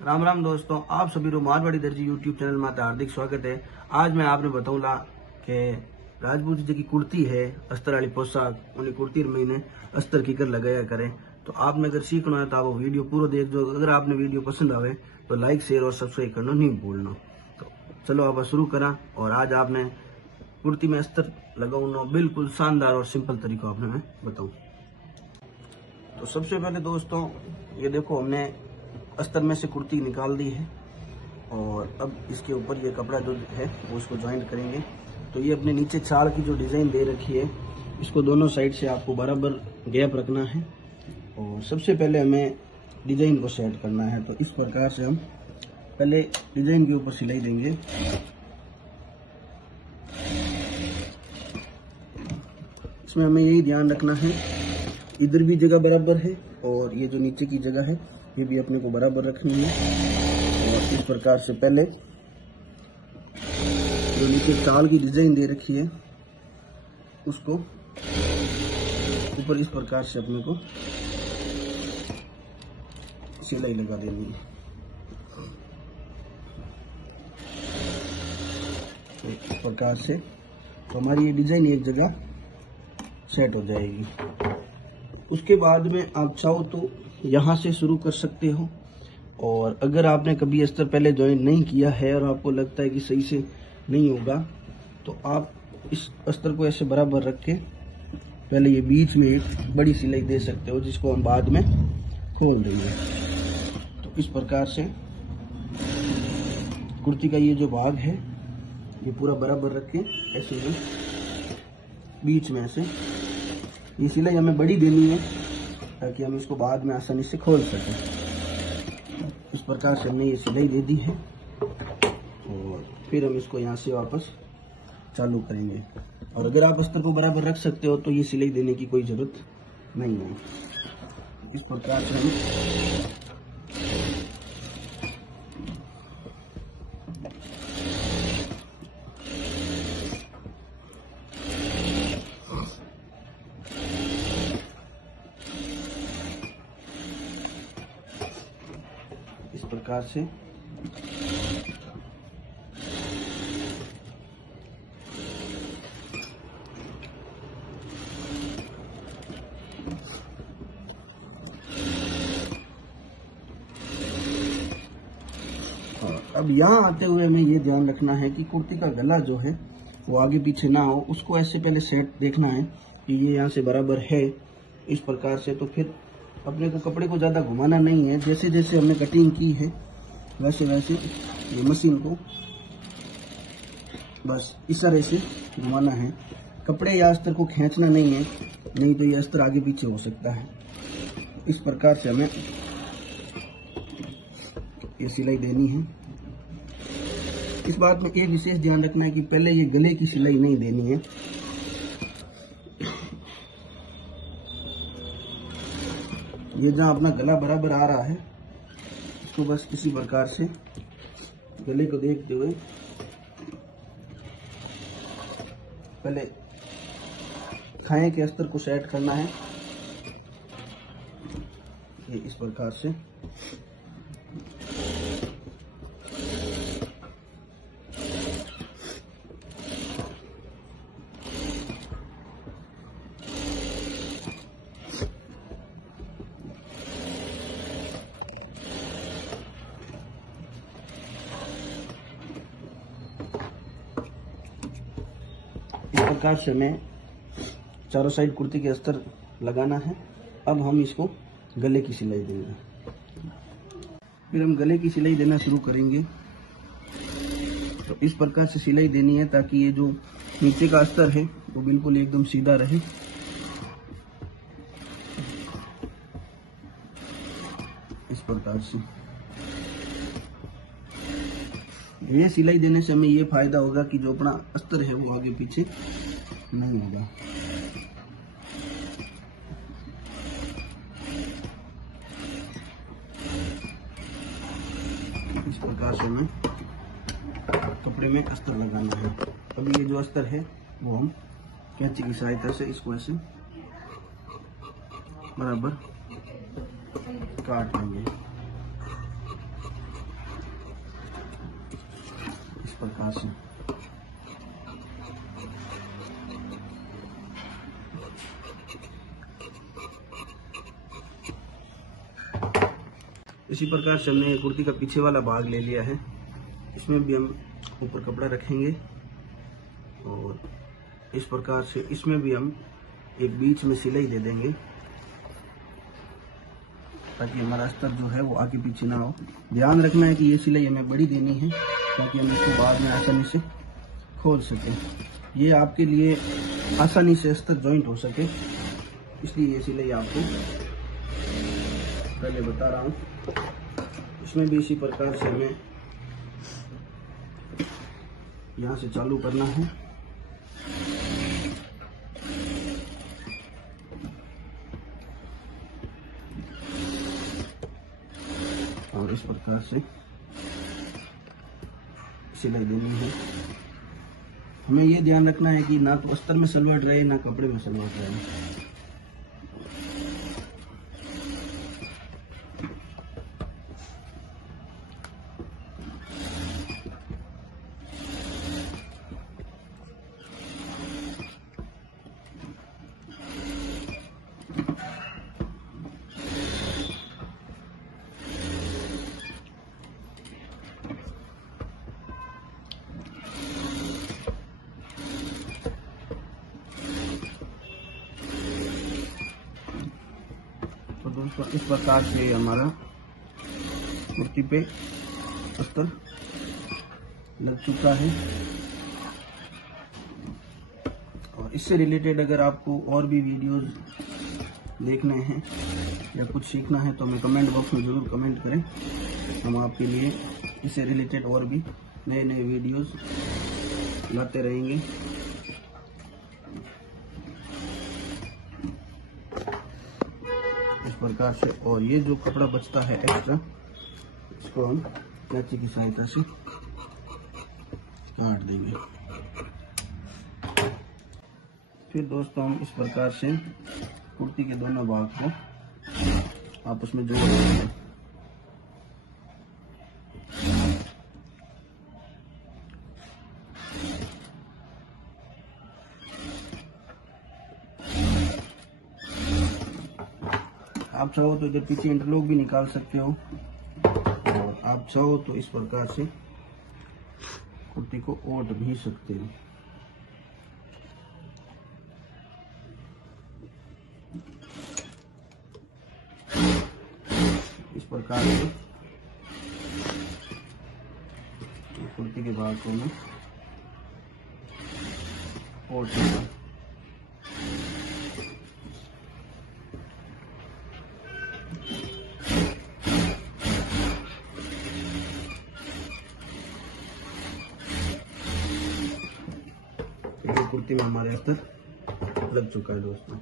राम राम दोस्तों, आप सभी रो मारवाड़ी दर्जी यूट्यूब चैनल में हार्दिक स्वागत है। आज मैं आपने बताऊंगा कि राजपूत जी की कुर्ती है अस्तर वाली पोशाक उन्हें कुर्ती महीने अस्तर की कर लगाया करें। तो आपने अगर सीखना है तो आप विडियो पूरा देख दो। अगर आपने वीडियो पसंद आवे तो लाइक शेयर और सब्सक्राइब करना नहीं भूलना। तो चलो आप शुरू करा। और आज आपने कुर्ती में अस्तर लगाना बिल्कुल शानदार और सिंपल तरीका आपने मैं बताऊं। तो सबसे पहले दोस्तों ये देखो, हमने अस्तर में से कुर्ती निकाल दी है और अब इसके ऊपर ये कपड़ा जो है वो उसको ज्वाइंट करेंगे। तो ये अपने नीचे छाल की जो डिजाइन दे रखी है इसको दोनों साइड से आपको बराबर गैप रखना है। और सबसे पहले हमें डिजाइन को सेट करना है। तो इस प्रकार से हम पहले डिजाइन के ऊपर सिलाई देंगे। इसमें हमें यही ध्यान रखना है, इधर भी जगह बराबर है और ये जो नीचे की जगह है ये भी अपने को बराबर रखनी है। और इस प्रकार से पहले जो नीचे ताल की डिजाइन दे रखी है उसको ऊपर इस प्रकार से अपने को सिलाई लगा देनी है। इस प्रकार से तो हमारी ये डिजाइन एक जगह सेट हो जाएगी। उसके बाद में आप चाहो तो यहाँ से शुरू कर सकते हो। और अगर आपने कभी अस्तर पहले ज्वाइन नहीं किया है और आपको लगता है कि सही से नहीं होगा तो आप इस अस्तर को ऐसे बराबर रख के पहले ये बीच में एक बड़ी सिलाई दे सकते हो जिसको हम बाद में खोल देंगे। तो इस प्रकार से कुर्ती का ये जो भाग है ये पूरा बराबर रख के ऐसे ही बीच में ऐसे ये सिलाई हमें बड़ी देनी है ताकि हम इसको बाद में आसानी से खोल सकें। इस प्रकार से हमने ये सिलाई दे दी है और फिर हम इसको यहाँ से वापस चालू करेंगे। और अगर आप अस्तर को बराबर रख सकते हो तो ये सिलाई देने की कोई जरूरत नहीं है। इस प्रकार से हम इस प्रकार से अब यहाँ आते हुए हमें ये ध्यान रखना है कि कुर्ती का गला जो है वो आगे पीछे ना हो। उसको ऐसे पहले सेट देखना है कि ये यहाँ से बराबर है इस प्रकार से। तो फिर अपने को कपड़े को ज़्यादा घुमाना नहीं है। जैसे जैसे हमने कटिंग की है वैसे वैसे ये मशीन को बस इस तरह से घुमाना है। कपड़े या अस्तर को खींचना नहीं है, नहीं तो ये अस्तर आगे पीछे हो सकता है। इस प्रकार से हमें ये सिलाई देनी है। इस बात में एक विशेष ध्यान रखना है कि पहले ये गले की सिलाई नहीं देनी है। ये जहां अपना गला बराबर आ रहा है इसको बस इसी प्रकार से गले को देखते हुए पहले खाए के अस्तर को सेट करना है। ये इस प्रकार से प्रकार से हमें चारों साइड कुर्ती के अस्तर लगाना है। अब हम इसको गले की सिलाई देंगे। फिर हम गले की सिलाई देना शुरू करेंगे। तो इस प्रकार से सिलाई देनी है ताकि ये जो नीचे का अस्तर है वो बिल्कुल एकदम सीधा रहे। इस प्रकार से ये सिलाई देने से हमें ये फायदा होगा कि जो अपना अस्तर है वो आगे पीछे नहीं होगा। इस प्रकार से हमें कपड़े में अस्तर लगाना है। अभी ये जो अस्तर है वो हम कैंची की सहायता से इसको ऐसे बराबर काट लेंगे। प्रकार से। इसी प्रकार से हमने कुर्ती का पीछे वाला भाग ले लिया है। इसमें भी हम ऊपर कपड़ा रखेंगे और इस प्रकार से इसमें भी हम एक बीच में सिलाई दे देंगे ताकि हमारा अस्तर जो है वो आगे पीछे ना हो। ध्यान रखना है कि ये सिलाई हमें बड़ी देनी है ताकि हम इसको बाद में आसानी से खोल सकें। ये आपके लिए आसानी से अस्तर जॉइंट हो सके, इसलिए ये सिलाई आपको पहले बता रहा हूँ। इसमें भी इसी प्रकार से हमें यहाँ से चालू करना है और इस प्रकार से सिलाई देनी है। हमें ये ध्यान रखना है कि ना तो अस्तर में सलवट रहे ना कपड़े में सलवट रहे। तो दोस्तों इस प्रकार से हमारा कुर्ती पे अस्तर लग चुका है। और इससे रिलेटेड अगर आपको और भी वीडियोस देखने हैं या कुछ सीखना है तो हमें कमेंट बॉक्स में ज़रूर कमेंट करें। हम आपके लिए इससे रिलेटेड और भी नए नए वीडियोस लाते रहेंगे। इस प्रकार से। और ये जो कपड़ा बचता है एक्स्ट्रा, इसको हम कैंची की सहायता से काट देंगे। फिर दोस्तों हम इस प्रकार से कुर्ती के दोनों भाग को आपस में जोड़ देंगे। आप चाहो तो इधर पीछे इंटरलॉक भी निकाल सकते हो और आप चाहो तो इस प्रकार से कुर्ती को ओट भी सकते हो। इस प्रकार से कुर्ती के भाग को मैं ओट दूंगा। कुर्ती में हमारे अस्तर लग चुका है दोस्तों।